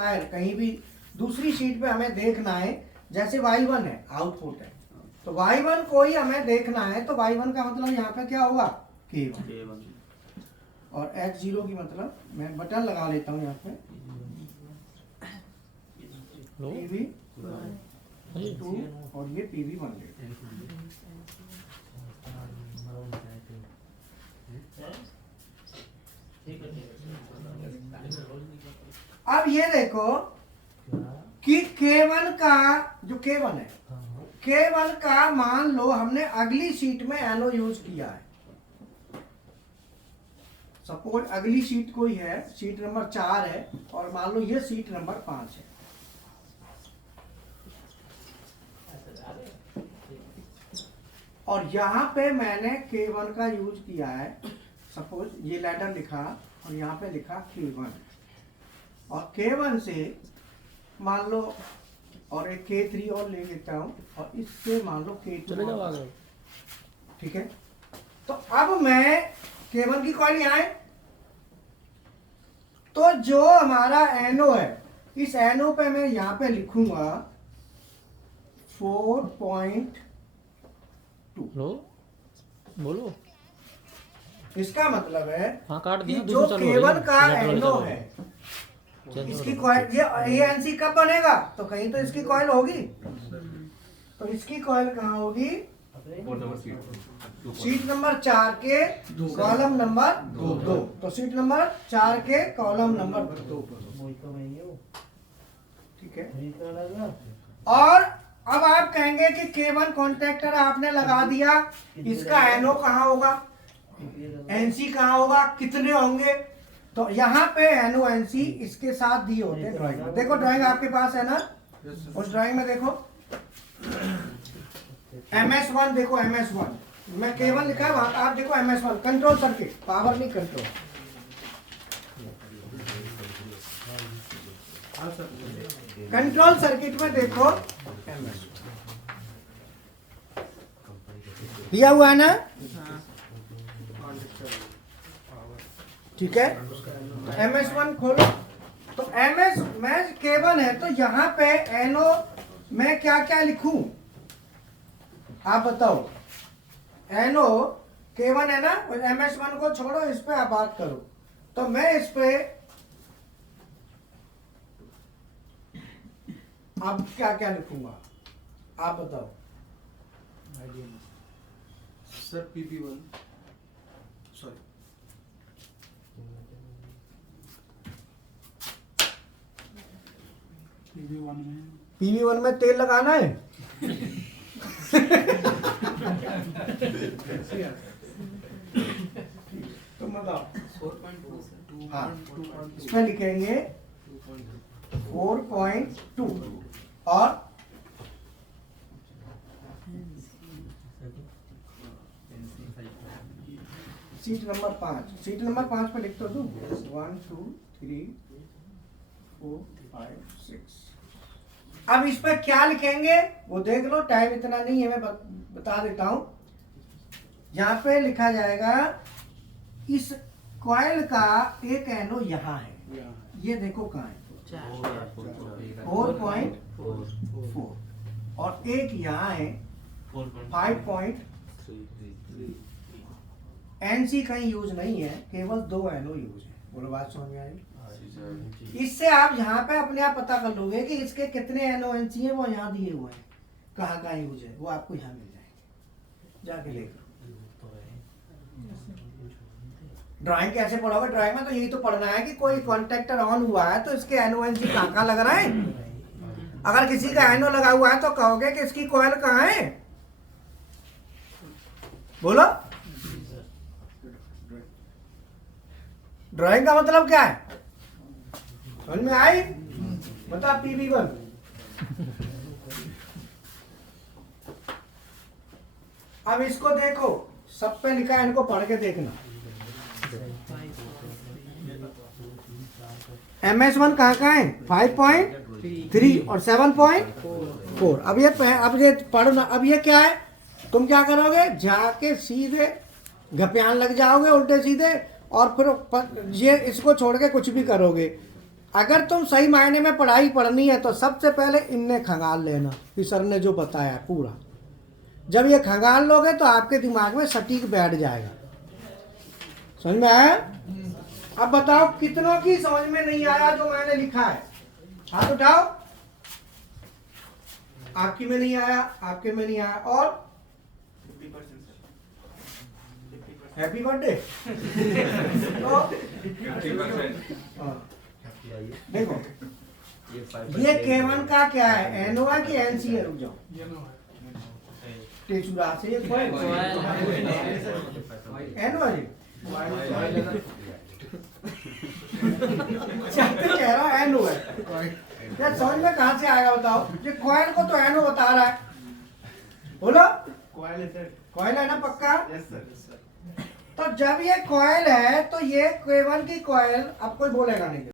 कहीं भी दूसरी शीट पे हमें देखना है, जैसे y1 है आउटपुट है, तो y1 को ही हमें देखना है, तो y1 का मतलब यहाँ पे क्या होगा k1 और x0 की मतलब मैं बटन लगा लेता हूँ यहाँ पे PV2 और ये PV1 अब ये देखो कि K1 का जो K1 है, K1 का मान लो हमने अगली शीट में एनो यूज किया है। सपोज अगली शीट कोई है, शीट नंबर 4 है और मान लो ये शीट नंबर 5 है। और यहां पे मैंने K1 का यूज किया है। सपोज ये लेटर लिखा और यहाँ पे लिखा K1 और K1 से मान लो और एक K3 और ले लेता हूँ और इससे मान लो K2। ठीक है, तो अब मैं K1 की कॉइल यहाँ है, तो जो हमारा एनो है इस एनो पे मैं यहाँ पे लिखूंगा 4.2। बोलो, इसका मतलब है कि जो K1 का एनो है इसकी कॉइल, ये एनसी कब बनेगा, तो कहीं तो इसकी कॉइल होगी, तो इसकी कॉइल कहाँ होगी, शीट नंबर 4 के कॉलम नंबर 2। तो शीट नंबर 4 के कॉलम नंबर 2। ठीक है, और अब आप कहेंगे कि K1 कॉन्ट्रैक्टर आपने लगा दिया, इसका एनो कहाँ होगा, एनसी कहाँ होगा, कितने होंगे, तो यहाँ पे एनो एनसी इसके साथ दिए होते हैं ड्राइंग में। देखो ड्राइंग आपके पास है ना, उस ड्राइंग में देखो MS1, देखो MS1 मैं K1 लिखा है वहां, आप देखो MS1 कंट्रोल सर्किट, पावर नहीं कंट्रोल। कंट्रोल सर्किट में देखो MS1 दिया हुआ है ना। ठीक है, तो MS1 खोलो, तो MS में K1 है, तो यहाँ पे एनो मैं क्या क्या लिखूं, आप बताओ। एनो K1 है ना, MS1 को छोड़ो, इस पे आप बात करो, तो मैं इस पे अब क्या क्या लिखूंगा, आप बताओ। सर PP1 सॉरी PV1 में तेल लगाना है। तुम बताओ। 4.2 हाँ, इसमें लिखेंगे 4.2 और सीट नंबर 5, सीट नंबर 5 पे लिख तो दूं 1 2 3 4 5 6। अब इस पर क्या लिखेंगे वो देख लो, टाइम इतना नहीं है, मैं बता देता हूं। यहाँ पे लिखा जाएगा इस कॉइल का एक एनो यहाँ है, ये देखो कहाँ है 4.4 और एक यहाँ है 5.3। एनसी कहीं यूज नहीं है, केवल 2 एनो यूज है। बोलो बात समझ में आई। इससे आप यहाँ पे अपने आप पता कर लोगे कि इसके कितने एनो एनसी है, वो यहाँ दिए हुए हैं, कहाँ कहाँ यूज है, वो आपको यहाँ मिल जाएंगे, जाके लेकर। ड्राइंग कैसे पढ़ोगे, ड्राइंग में तो यही तो पढ़ना है कि कोई कॉन्ट्रैक्टर ऑन हुआ है तो इसके एनो एनसी कहाँ कहाँ लग रहा है। अगर किसी का एनो लगा हुआ है तो कहोगे कि इसकी कॉइल कहाँ है, बोलो। ड्राइंग का मतलब क्या है, समझ में आई, बता। PV1 अब इसको देखो, सब पे लिखा है, इनको पढ़ के देखना। MS1 कहाँ है, 5.3 और 7.4। अब ये पढ़ना। अब ये क्या है, तुम क्या करोगे, जाके सीधे घपियान लग जाओगे उल्टे सीधे, और फिर ये इसको छोड़ के कुछ भी करोगे। अगर तुम सही मायने में पढ़ाई पढ़नी है तो सबसे पहले इनने खंगाल लेना कि सर ने जो बताया है पूरा। जब ये खंगाल लोगे तो आपके दिमाग में सटीक बैठ जाएगा। समझ में आया? अब बताओ कितनों की समझ में नहीं आया जो मैंने लिखा है? हाथ उठाओ। आपकी में नहीं आया, आपके में नहीं आया, और 50% सर। Happy birthday. तो 50%। देखो ये K1 का क्या है, एनो है कि एनसी है? रुक जाओ, टेचुरा से ये कोई एनो है जी। चाहते कह रहा है एनो है यार, समझ में कहाँ से आएगा बताओ? ये कॉइल को तो एनो बता रहा है, बोलो। कॉइल है सर। कॉइल है ना पक्का? Yes sir. तो जब ये कॉइल है तो ये K1 की कॉइल, अब कोई बोलेगा नहीं।